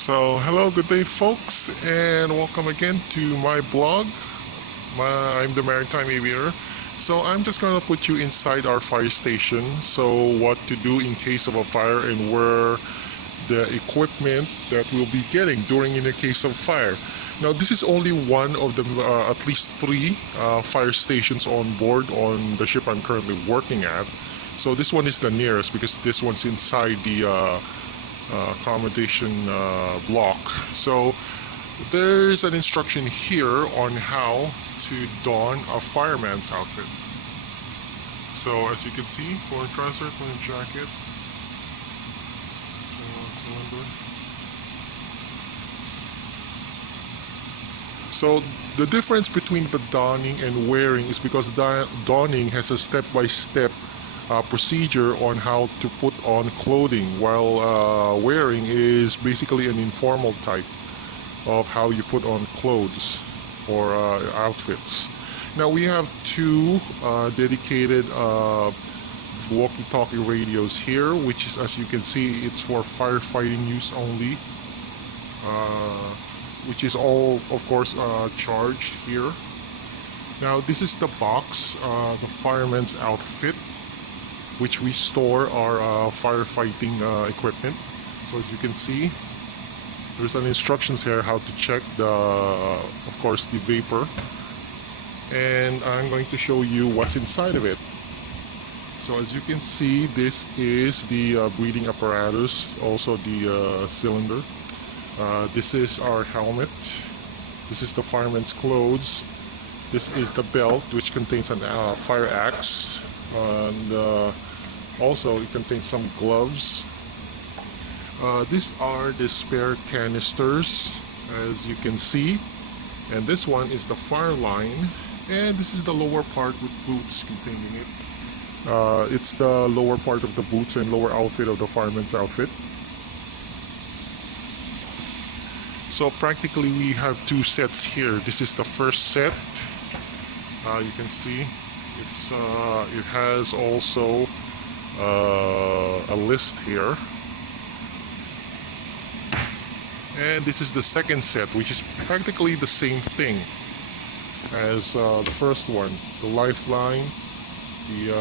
So, hello, good day, folks, and welcome again to my blog. I'm the Maritime Aviator. So, I'm just going to put you inside our fire station. So, what to do in case of a fire and where the equipment that we'll be getting during in the case of fire. Now, this is only one of the at least three fire stations on board on the ship I'm currently working at. So, this one is the nearest because this one's inside the accommodation block. So there's an instruction here on how to don a fireman's outfit. So as you can see, for a trouser, for a jacket, cylinder. So the difference between the donning and wearing is because donning has a step-by-step procedure on how to put on clothing, while wearing is basically an informal type of how you put on clothes or outfits. Now we have two dedicated walkie-talkie radios here, which is, as you can see, it's for firefighting use only, which is all, of course, charged here. Now this is the box, the fireman's outfit, which we store our firefighting equipment. So as you can see, there's an instructions here how to check the, of course, the vapor. And I'm going to show you what's inside of it. So as you can see, this is the breathing apparatus, also the cylinder. This is our helmet. This is the fireman's clothes. This is the belt, which contains a fire axe. And also it contains some gloves. These are the spare canisters, as you can see, and this one is the fire line, and this is the lower part with boots containing it. It's the lower part of the boots and lower outfit of the fireman's outfit. So practically we have two sets here. This is the first set. You can see it has also a list here, and this is the second set, which is practically the same thing as the first one. The lifeline, the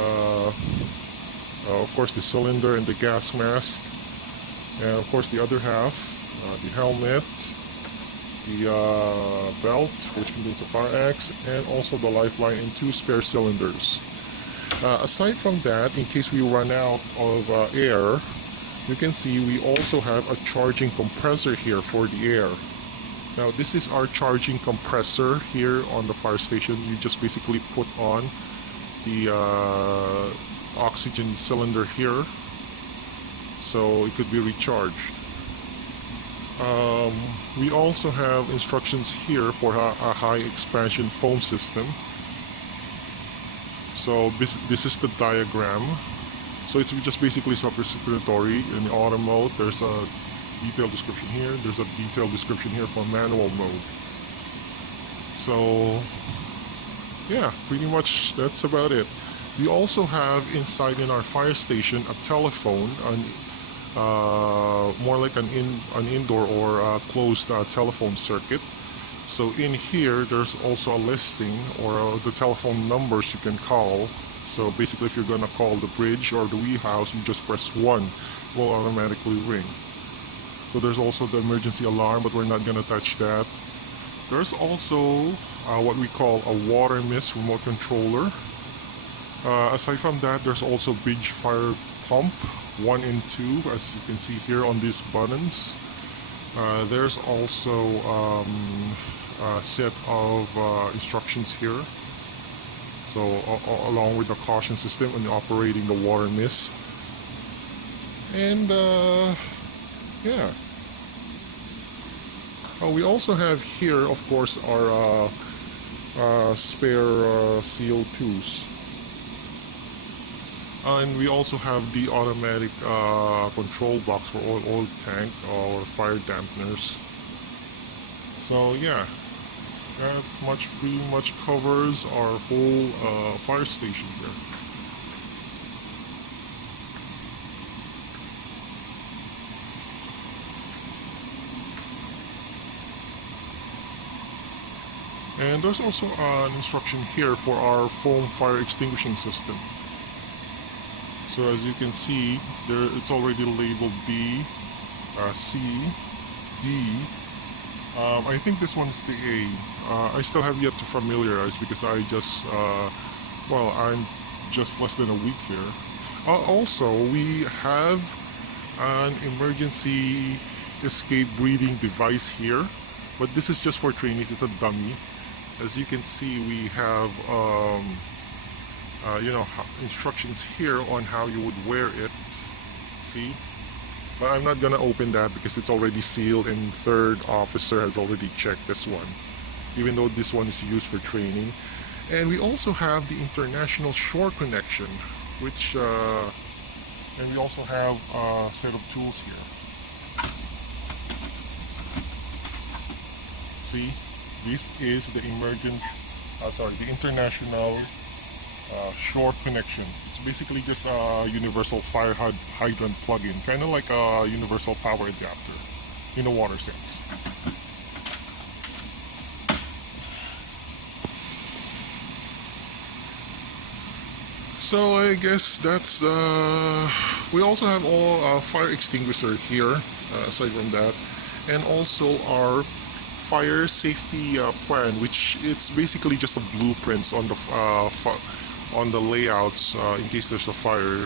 of course the cylinder and the gas mask, and of course the other half, the helmet, the belt, which contains a fire axe, and also the lifeline and two spare cylinders. Aside from that, in case we run out of air, you can see we also have a charging compressor here for the air. Now this is our charging compressor here on the fire station. You just basically put on the oxygen cylinder here, so it could be recharged. We also have instructions here for a high expansion foam system. So this is the diagram. So it's just basically self-respiratory. In the auto mode, there's a detailed description here. There's a detailed description here for manual mode. So yeah, pretty much that's about it. We also have inside in our fire station a telephone, more like an indoor or closed telephone circuit. So in here, there's also a listing or the telephone numbers you can call. So basically, if you're going to call the bridge or the wee house, you just press 1, it will automatically ring. So there's also the emergency alarm, but we're not going to touch that. There's also what we call a water mist remote controller. Aside from that, there's also bridge fire pump 1 and 2, as you can see here on these buttons. There's also a set of instructions here, so along with the caution system and operating the water mist. And yeah, we also have here, of course, our spare CO2s. And we also have the automatic control box for oil tank or fire dampeners. So yeah, that pretty much covers our whole fire station here. And there's also an instruction here for our foam fire extinguishing system. So as you can see, there it's already labeled B, C, D. I think this one's the A. I still have yet to familiarize because I'm just less than a week here. Also, we have an emergency escape breathing device here, but this is just for trainees. It's a dummy. As you can see, we have instructions here on how you would wear it. See? But I'm not gonna open that because it's already sealed and third officer has already checked this one, even though this one is used for training. And we also have the international shore connection, which and we also have a set of tools here. See, this is the the international shore connection. It's basically just a universal fire hydrant plug-in, kind of like a universal power adapter in a water sense. So I guess that's we also have all fire extinguisher here aside from that, and also our fire safety plan, which it's basically just a blueprints on the layouts in case there's a fire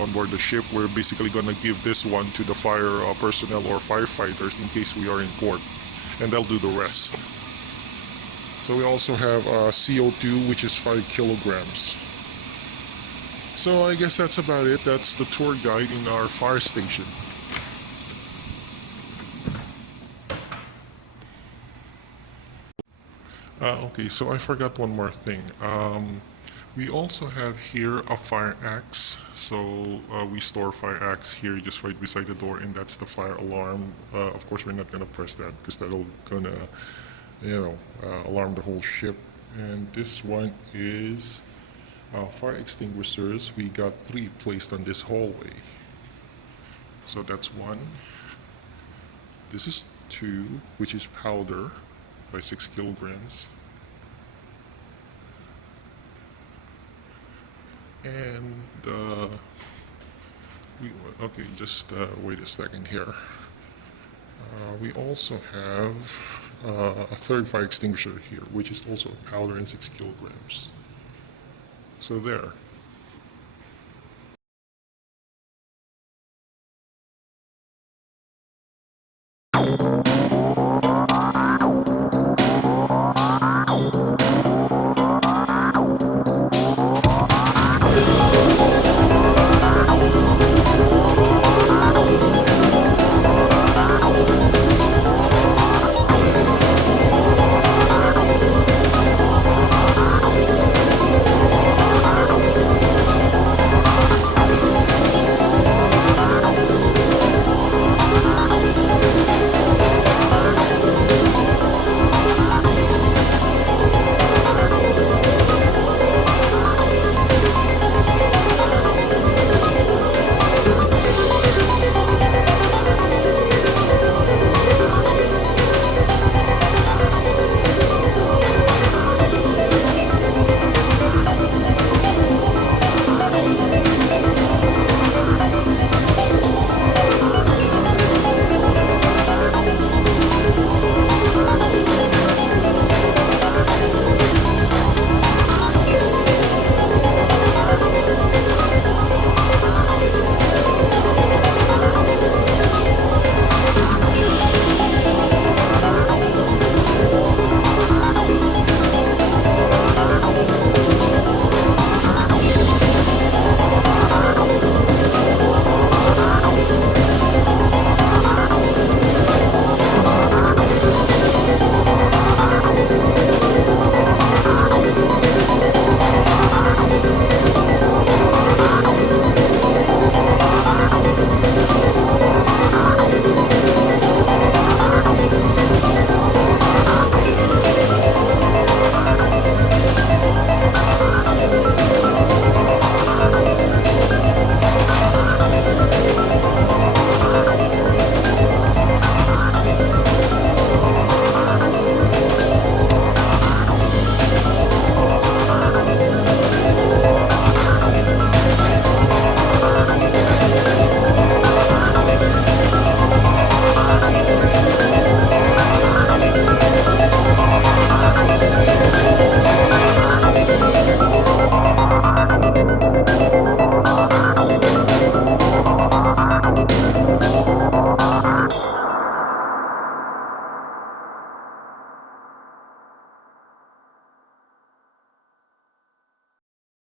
on board the ship. We're basically going to give this one to the fire personnel or firefighters in case we are in port, and they'll do the rest. So we also have CO2, which is 5 kilograms. So I guess that's about it. That's the tour guide in our fire station. Okay, so I forgot one more thing. We also have here a fire axe. So we store fire axe here just right beside the door, and that's the fire alarm. Of course, we're not gonna press that because that'll gonna, alarm the whole ship. And this one is fire extinguishers. We got 3 placed on this hallway. So that's 1. This is 2, which is powder by 6 kilograms. And wait a second here. We also have a third fire extinguisher here, which is also powder and 6 kilograms. So there.